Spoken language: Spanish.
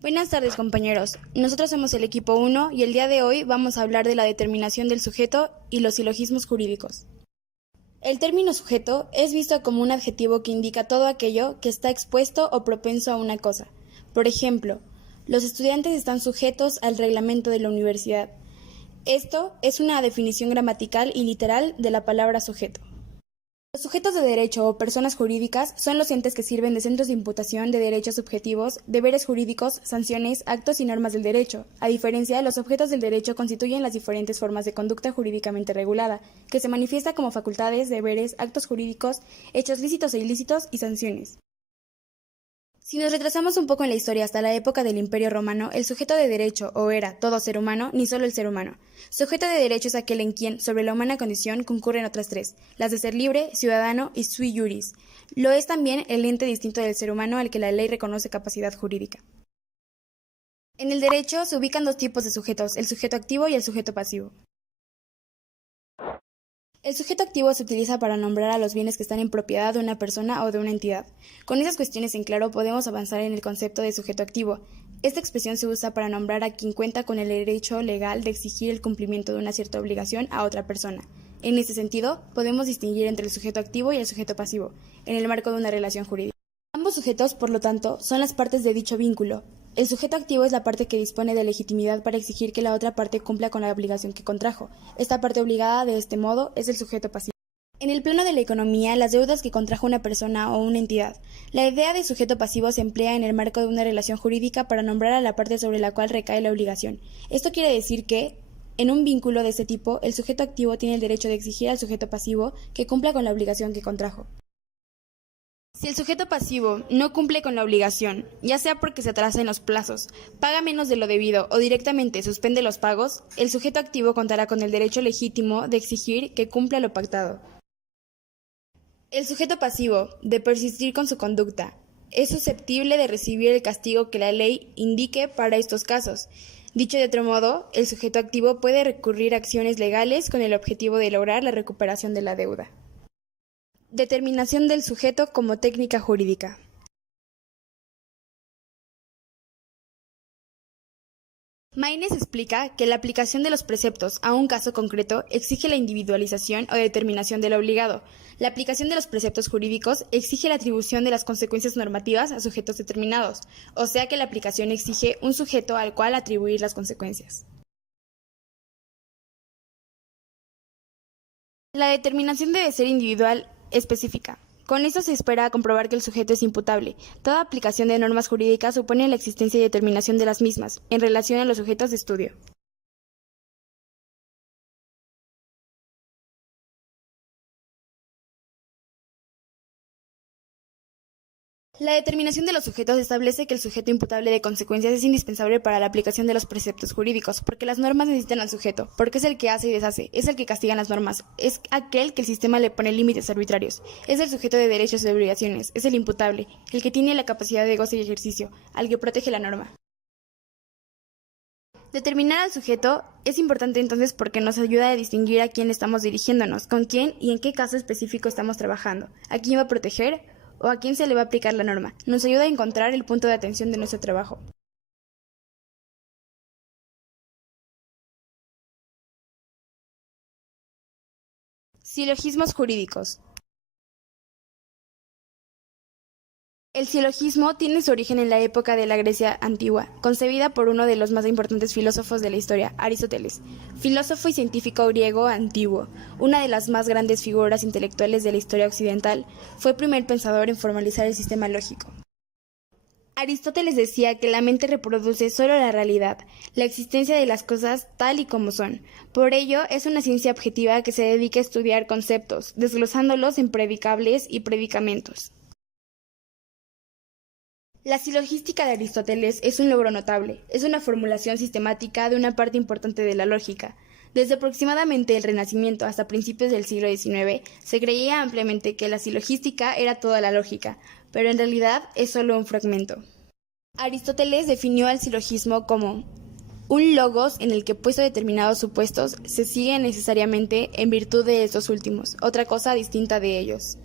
Buenas tardes, compañeros. Nosotros somos el equipo 1 y el día de hoy vamos a hablar de la determinación del sujeto y los silogismos jurídicos. El término sujeto es visto como un adjetivo que indica todo aquello que está expuesto o propenso a una cosa. Por ejemplo, los estudiantes están sujetos al reglamento de la universidad. Esto es una definición gramatical y literal de la palabra sujeto. Los sujetos de derecho o personas jurídicas son los entes que sirven de centros de imputación de derechos subjetivos, deberes jurídicos, sanciones, actos y normas del derecho. A diferencia, los objetos del derecho constituyen las diferentes formas de conducta jurídicamente regulada, que se manifiesta como facultades, deberes, actos jurídicos, hechos lícitos e ilícitos y sanciones. Si nos retrasamos un poco en la historia hasta la época del Imperio Romano, el sujeto de derecho o era todo ser humano, ni solo el ser humano. Sujeto de derecho es aquel en quien, sobre la humana condición, concurren otras tres, las de ser libre, ciudadano y sui juris. Lo es también el ente distinto del ser humano al que la ley reconoce capacidad jurídica. En el derecho se ubican dos tipos de sujetos, el sujeto activo y el sujeto pasivo. El sujeto activo se utiliza para nombrar a los bienes que están en propiedad de una persona o de una entidad. Con esas cuestiones en claro podemos avanzar en el concepto de sujeto activo. Esta expresión se usa para nombrar a quien cuenta con el derecho legal de exigir el cumplimiento de una cierta obligación a otra persona. En este sentido, podemos distinguir entre el sujeto activo y el sujeto pasivo, en el marco de una relación jurídica. Ambos sujetos, por lo tanto, son las partes de dicho vínculo. El sujeto activo es la parte que dispone de legitimidad para exigir que la otra parte cumpla con la obligación que contrajo. Esta parte obligada, de este modo, es el sujeto pasivo. En el plano de la economía, las deudas que contrajo una persona o una entidad. La idea de sujeto pasivo se emplea en el marco de una relación jurídica para nombrar a la parte sobre la cual recae la obligación. Esto quiere decir que, en un vínculo de este tipo, el sujeto activo tiene el derecho de exigir al sujeto pasivo que cumpla con la obligación que contrajo. Si el sujeto pasivo no cumple con la obligación, ya sea porque se atrasa en los plazos, paga menos de lo debido o directamente suspende los pagos, el sujeto activo contará con el derecho legítimo de exigir que cumpla lo pactado. El sujeto pasivo, de persistir con su conducta, es susceptible de recibir el castigo que la ley indique para estos casos. Dicho de otro modo, el sujeto activo puede recurrir a acciones legales con el objetivo de lograr la recuperación de la deuda. Determinación del sujeto como técnica jurídica. Maynes explica que la aplicación de los preceptos a un caso concreto exige la individualización o determinación del obligado. La aplicación de los preceptos jurídicos exige la atribución de las consecuencias normativas a sujetos determinados, o sea que la aplicación exige un sujeto al cual atribuir las consecuencias. La determinación debe ser individual específica. Con esto se espera comprobar que el sujeto es imputable. Toda aplicación de normas jurídicas supone la existencia y determinación de las mismas, en relación a los sujetos de estudio. La determinación de los sujetos establece que el sujeto imputable de consecuencias es indispensable para la aplicación de los preceptos jurídicos, porque las normas necesitan al sujeto, porque es el que hace y deshace, es el que castiga las normas, es aquel que el sistema le pone límites arbitrarios, es el sujeto de derechos y obligaciones, es el imputable, el que tiene la capacidad de goce y ejercicio, al que protege la norma. Determinar al sujeto es importante entonces porque nos ayuda a distinguir a quién estamos dirigiéndonos, con quién y en qué caso específico estamos trabajando, a quién va a proteger o a quién se le va a aplicar la norma. Nos ayuda a encontrar el punto de atención de nuestro trabajo. Silogismos jurídicos. El silogismo tiene su origen en la época de la Grecia antigua, concebida por uno de los más importantes filósofos de la historia, Aristóteles, filósofo y científico griego antiguo, una de las más grandes figuras intelectuales de la historia occidental, fue el primer pensador en formalizar el sistema lógico. Aristóteles decía que la mente reproduce solo la realidad, la existencia de las cosas tal y como son. Por ello, es una ciencia objetiva que se dedica a estudiar conceptos, desglosándolos en predicables y predicamentos. La silogística de Aristóteles es un logro notable, es una formulación sistemática de una parte importante de la lógica. Desde aproximadamente el Renacimiento hasta principios del siglo XIX, se creía ampliamente que la silogística era toda la lógica, pero en realidad es solo un fragmento. Aristóteles definió al silogismo como un logos en el que puesto determinados supuestos se siguen necesariamente en virtud de estos últimos, otra cosa distinta de ellos.